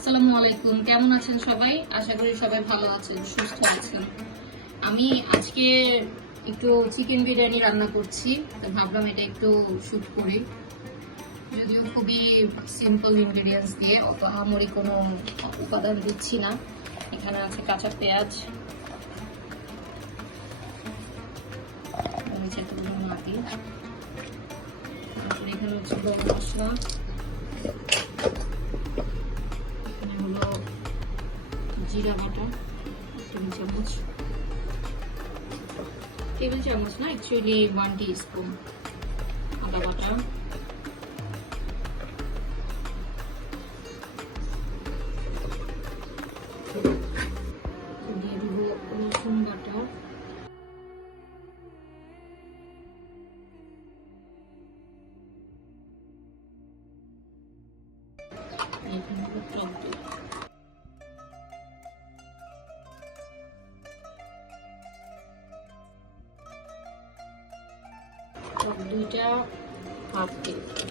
আসসালামু আলাইকুম, কেমন আছেন সবাই? আশা করি সবাই ভালো আছেন, সুস্থ আছেন। আমি আজকে একটু চিকেন বিরিয়ানি রান্না করছি, তো ভাবলাম এটা একটু শুট করি। যদিও খুবই সিম্পল ইনগ্রেডিয়েন্টস দিয়ে, অত আহামরি কোনো উপাদান দিচ্ছি না। এখানে আছে কাঁচা পেঁয়াজ, মাটি, তারপরে এখানে হচ্ছে গরম মশলা, এখানে হলো জিরা বাটা টেবিল চামচ না, অ্যাকচুয়ালি 1 টিস্পুন। আদা বাটা, দিয়ে দিব রসুন বাটা, এখানে টক দই। টক দইটা হাফ কেজি।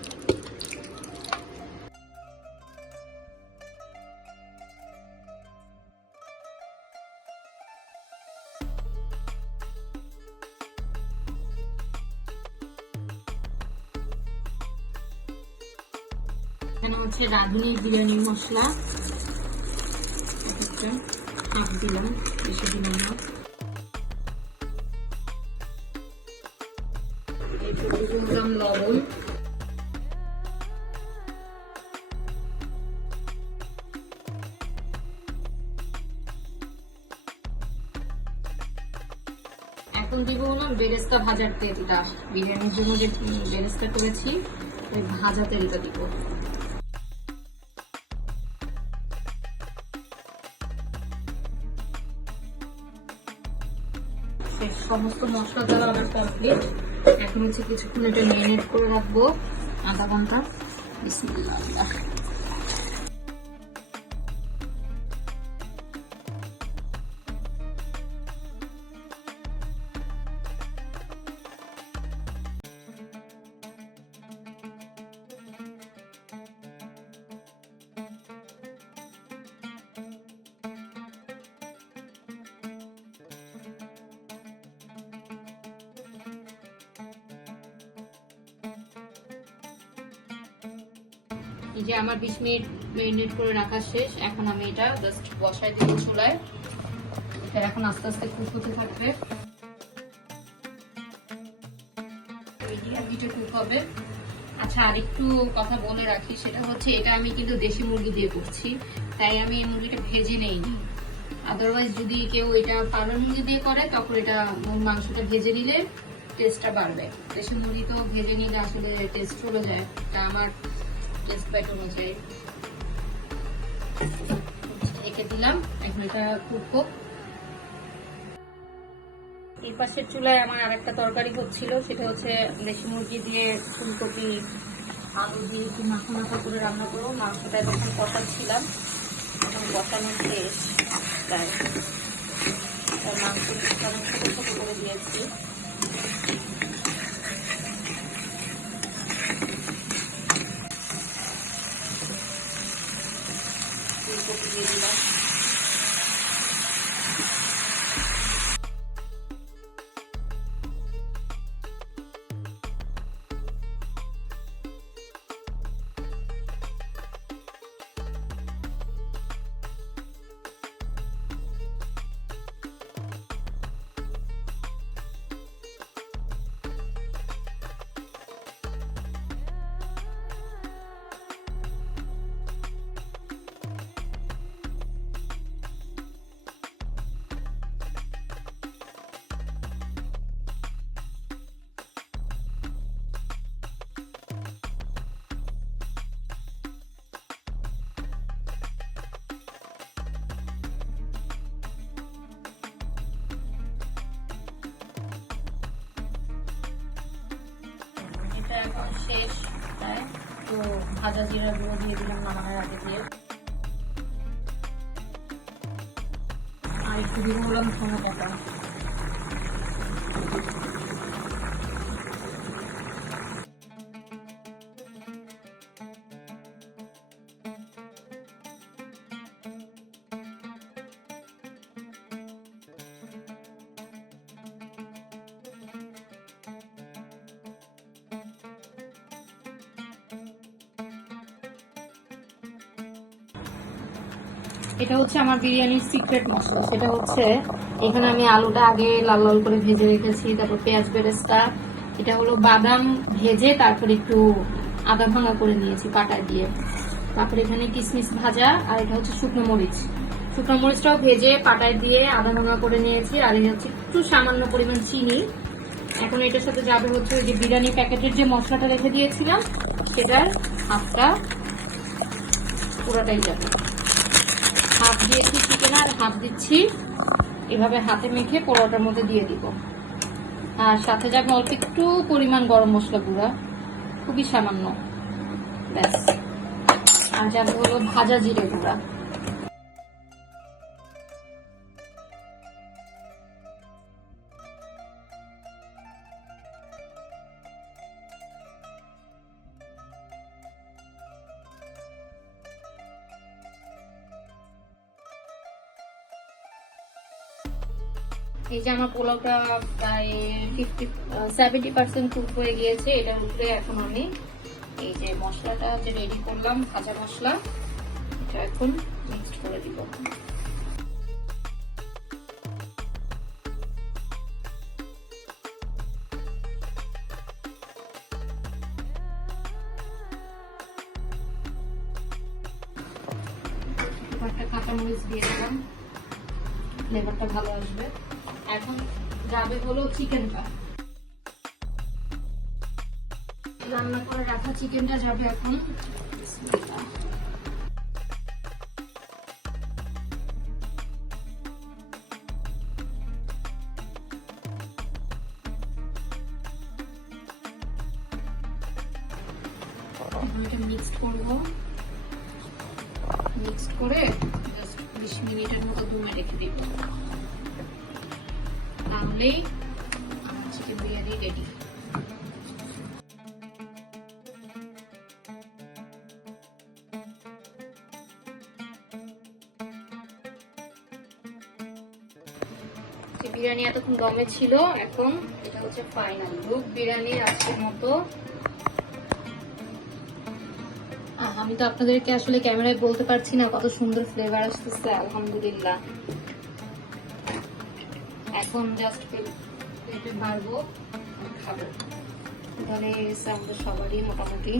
এখানে হচ্ছে রাঁধুনি বিরিয়ানি মশলা, একটা হাফ দিলাম, বেশি দিলাম না। 200 গ্রাম লবণ, এখন দিব হলো বেরেস্তা ভাজার তেলটা। বিরিয়ানির জন্য যে বেরেস্তা করেছি ওই ভাজা তেলটা দিব। সমস্ত মশলা দেওয়া আমার কমপ্লিট। এখন হচ্ছে কিছুক্ষণ এটা ম্যারিনেট করে রাখবো, আধা ঘন্টা। বিসমিল্লাহ। এই যে আমার 20 মিনিট ম্যারিনেট করে রাখা শেষ। এখন আমি এটা জাস্ট বসাই দিব চুলায়। এটা এখন আস্তে আস্তে কুক হতে থাকবে, কুক হবে। আচ্ছা, আরেকটু কথা বলে রাখি, সেটা হচ্ছে এটা আমি কিন্তু দেশি মুরগি দিয়ে করছি, তাই আমি এই মুরগিটা ভেজে নেইনি। আদারওয়াইজ যদি কেউ এটা ফার্মের মুরগি দিয়ে করে তখন এটা মাংসটা ভেজে নিলে টেস্টটা বাড়বে। দেশি মুরগি তো ভেজে নিলে আসলে টেস্ট চলে যায়, এটা আমার টেস্ট বাইট অনুযায়ী ঢেকে দিলাম। এখন এটা কুক হোক। এই পাশের চুলায় আমার আরেকটা তরকারি হচ্ছিল, সেটা হচ্ছে দেশি মুরগি দিয়ে ফুলকপি আলু দিয়ে একটু মাখা মাখা করে রান্না করবো। মাংসটা তখন কষাচ্ছিলাম, এখন কষানো শেষ প্রায়। মাংস আমি ছোট ছোট করে দিয়েছি। ফুলকপি দিয়ে দিলাম। এখন শেষ প্রায়। তো ভাজা জিরা গুঁড়ো দিয়ে দিলাম নামানোর আগে দিয়ে, আর একটু দিয়ে দিলাম ধনে পাতা। এটা হচ্ছে আমার বিরিয়ানির সিক্রেট মশলা, সেটা হচ্ছে এখানে আমি আলুটা আগে লাল লাল করে ভেজে রেখেছি, তারপর পেঁয়াজ বেরেস্তা, এটা হলো বাদাম ভেজে তারপর একটু আদা ভাঙা করে নিয়েছি পাটায় দিয়ে, তারপর এখানে কিশমিশ ভাজা, আর এটা হচ্ছে শুকনো মরিচ, শুকনো মরিচটাও ভেজে পাটায় দিয়ে আদা ভাঙা করে নিয়েছি, আর এই হচ্ছে একটু সামান্য পরিমাণ চিনি। এখন এটার সাথে যাবে হচ্ছে ওই যে বিরিয়ানি প্যাকেটের যে মশলাটা রেখে দিয়েছিলাম সেটার হাফটা, পুরোটাই যাবে। হাফ দিয়েছি চিকেন আর হাফ দিচ্ছি, এভাবে হাতে মেখে পোলাওটার মধ্যে দিয়ে দিব। আর সাথে যাবে অল্প একটু পরিমাণ গরম মশলা গুঁড়া, খুবই সামান্য, ব্যাস। আর যাবে হলো ভাজা জিরে গুঁড়া। এই যে আমার পোলাওটা প্রায় 70% কুক হয়ে গিয়েছে, এটার উপরে এখন আমি এই যে মশলাটা যে রেডি করলাম ভাজা মশলা, এটা এখন মিক্সড করে দিব। একটা কাঁচামরিচ দিয়ে দিলাম, ফ্লেভারটা ভালো আসবে। এখন যাবে হলো চিকেনটা, রান্না করে রাখা চিকেনটা যাবে এখন। এটা মিক্সড করবো, মিক্সড করে জাস্ট 20 মিনিটের মতো দমে রেখে দিব, তাহলেই আমার চিকেন বিরিয়ানি রেডি। বিরিয়ানি এতক্ষণ দমে ছিল, এখন এটা হচ্ছে ফাইনাল লুক বিরিয়ানির আজকের মতো। আমি তো আপনাদেরকে আসলে ক্যামেরায় বলতে পারছি না কত সুন্দর ফ্লেভার আসতেছে, আলহামদুলিল্লাহ। এখন জাস্ট প্লেটে মারবো, খাবো, তাহলে আমাদের সবারই মোটামুটি।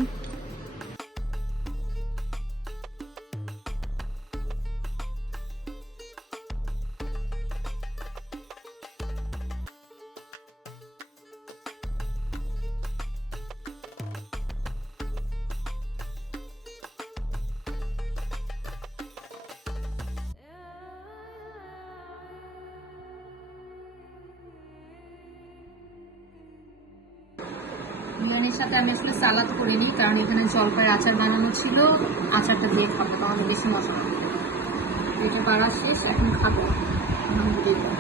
বিরিয়ানির সাথে আমি আসলে সালাদ করিনি, কারণ এখানে জলপাইয়ের আচার বানানো ছিল, আচারটা দিয়ে খাবো, তাহলে বেশি মজা হবে। এটা বাড়া শেষ, এখন খাবো, আলহামদুলিল্লাহ।